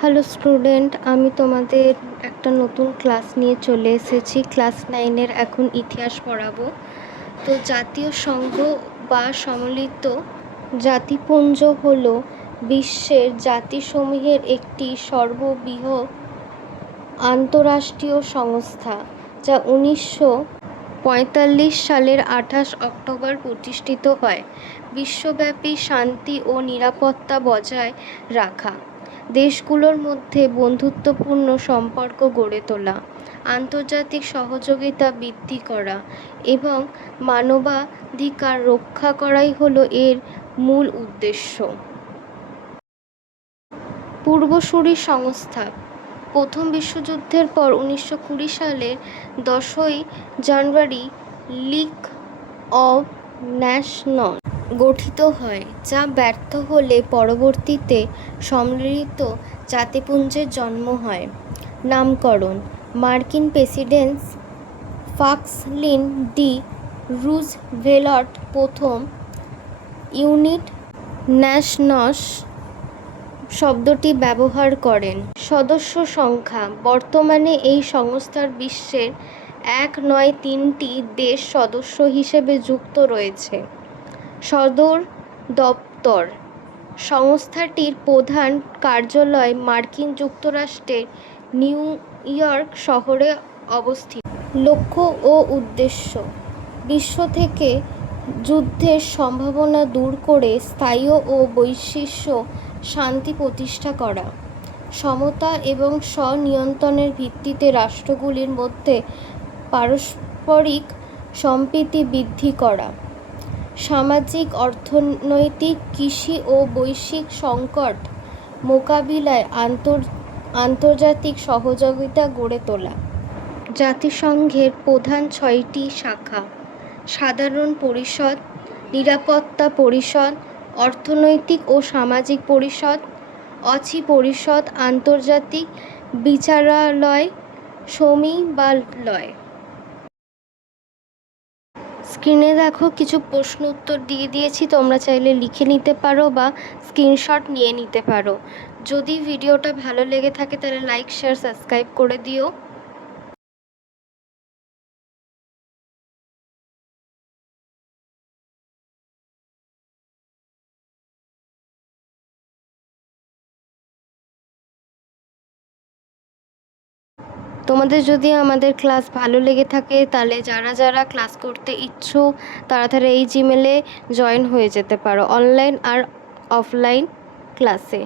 Hello student, আমি তোমাদের একটা নতুন ক্লাস নিয়ে চলে এসেছি। ক্লাস 9-এর এখন ইতিহাস পড়াবো। তো জাতীয় সংঘ বা সম্মিলিত জাতিপুঞ্জ হলো বিশ্বের জাতিসমূহের একটি সর্ববৃহৎ আন্তঃরাষ্ট্রীয় সংস্থা, যা 1945 সালের 28 অক্টোবর প্রতিষ্ঠিত হয়। বিশ্বব্যাপী শান্তি ও নিরাপত্তা বজায় রাখা, দেশগুলোর মধ্যে বন্ধুত্বপূর্ণ সম্পর্ক গড়ে তোলা, আন্তর্জাতিক সহযোগিতা বৃদ্ধি করা এবং মানবাধিকার রক্ষা করাই হলো এর মূল উদ্দেশ্য। পূর্বসূরি সংস্থা: প্রথম বিশ্বযুদ্ধের পর 1920 সালের 10ই জানুয়ারি লীগ অব নেশনস গঠিত হয়, যা ব্যর্থ হলে পরবর্তীতে সম্মিলিত জাতিপুঞ্জের জন্ম হয়। নামকরণ: মার্কিন প্রেসিডেন্ট ফ্রাঙ্কলিন ডি রুজভেল্ট প্রথম ইউনাইটেড নেশনস শব্দটি ব্যবহার করেন। সদস্য সংখ্যা: বর্তমানে এই সংস্থার বিশ্বের 193টি দেশ সদস্য হিসেবে যুক্ত রয়েছে। সদর দপ্তর: সংস্থাটির প্রধান কার্যালয় মার্কিন যুক্তরাষ্ট্রের নিউ ইয়র্ক শহরে অবস্থিত। লক্ষ্য ও উদ্দেশ্য: বিশ্ব থেকে যুদ্ধের সম্ভাবনা দূর করে স্থায়ী ও বৈশ্বিক শান্তি প্রতিষ্ঠা করা, সমতা এবং স্ব-নিয়ন্ত্রণের ভিত্তিতে রাষ্ট্রগুলির মধ্যে পারস্পরিক সম্প্রীতি বৃদ্ধি করা, সামাজিক, অর্থনৈতিক, কৃষি ও বৈশ্বিক সংকট মোকাবিলায় আন্তর্জাতিক সহযোগিতা গড়ে তোলা। জাতিসংঘের প্রধান 6টি শাখা: সাধারণ পরিষদ, নিরাপত্তা পরিষদ, অর্থনৈতিক ও সামাজিক পরিষদ, অচি পরিষদ, আন্তর্জাতিক বিচারালয়, সচিবালয়। স্ক্রিনে দেখো কিছু প্রশ্ন উত্তর দিয়ে দিয়েছি, তোমরা চাইলে লিখে নিতে পারো বা স্ক্রিনশট নিয়ে নিতে পারো। যদি ভিডিওটা ভালো লেগে থাকে তাহলে লাইক, শেয়ার, সাবস্ক্রাইব করে দিও। তোমাদের যদি আমাদের ক্লাস ভালো লেগে থাকে তাহলে যারা যারা ক্লাস করতে ইচ্ছুক তারা এই জিমেলে জয়েন হয়ে যেতে পারো, অনলাইন আর অফলাইন ক্লাসে।